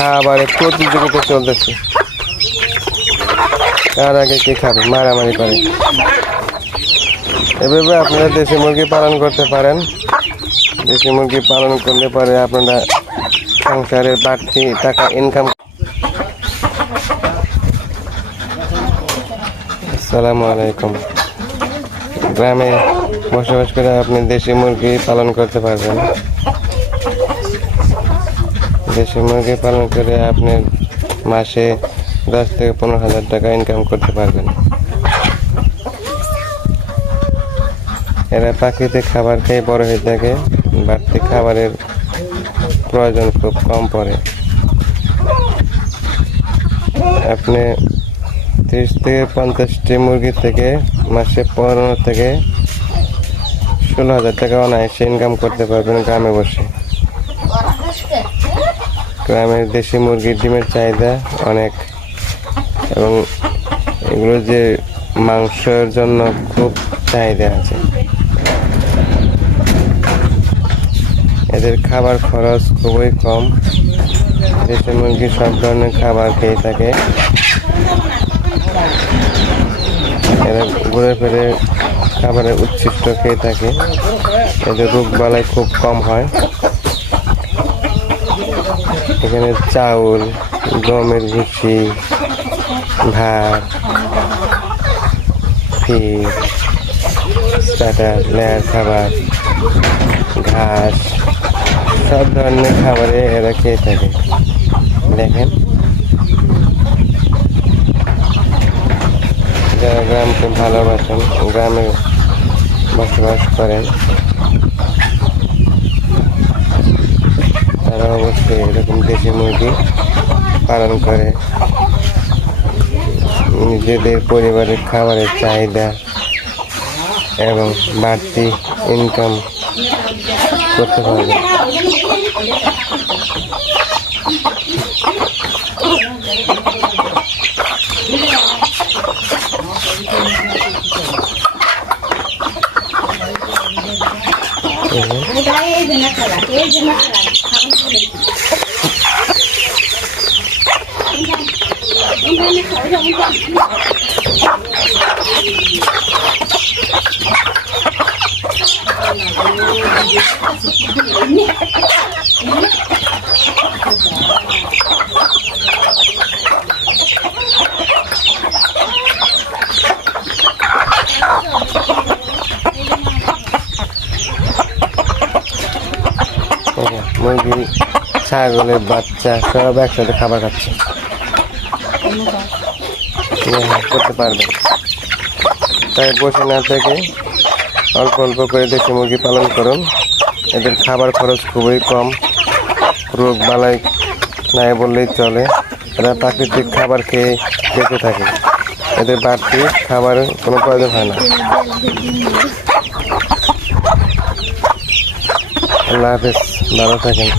খাবারের প্রতিযোগিতা চলতেছে, কার আগে কে খাবে, মারামারি করে। এভাবে আপনারা দেশি মুরগি পালন করতে পারেন। দেশি মুরগি পালন করলে পরে আপনারা সংসারের বাড়তি টাকা ইনকাম। আসসালামু আলাইকুম। গ্রামে বসবাস করে আপনি দেশি মুরগি পালন করতে পারবেন। দেশি মুরগি পালন করে আপনি মাসে 10 থেকে 15,000 টাকা ইনকাম করতে পারবেন। এরা প্রাকৃতিক খাবার খেয়ে বড় হয়ে থাকে, বাড়তি খাবারের প্রয়োজন খুব কম পড়ে। আপনি 30 থেকে 50টি মুরগি থেকে মাসে 15 থেকে 16,000 টাকা অনায়াসে ইনকাম করতে পারবেন গ্রামে বসে। গ্রামের দেশি মুরগির ডিমের চাহিদা অনেক, এবং এগুলো যে মাংসের জন্য খুব চাহিদা আছে। এদের খাবার খরচ খুবই কম। দেশি মুরগি সব ধরনের খাবার খেয়ে থাকে। এরা ঘুরে ফিরে খাবারের উচ্ছিষ্ট খেয়ে থাকে। এদের রোগ বালাই খুব কম হয়। এখানে চাউল, গমের ভুসি, ভাত, ফিড, স্টার্টার, লেয়ার খাবার, ঘাস, সব ধরনের খাবারে এরা খেয়ে থাকে। দেখেন, যারা গ্রামকে ভালোবাসেন, গ্রামে বসবাস করেন, তারা অবশ্যই এরকম দেশি মুরগি পালন করে নিজেদের পরিবারের খাবারের চাহিদা এবং বাড়তি ইনকাম করতে পারবে। মুরগি, ছাগলের বাচ্চা সব একসাথে খাবার খাচ্ছে। করতে পারবেন, তাই বসে না থেকে অল্প অল্প করে দেশি মুরগি পালন করুন। এদের খাবার খরচ খুবই কম, রোগ বালাই নাই বললেই চলে। এরা প্রাকৃতিক খাবার খেয়ে বেঁচে থাকে। এদের বাড়তি খাবারের কোনো প্রয়োজন হয় না। আল্লাহ হাফেজ, ভালো থাকেন।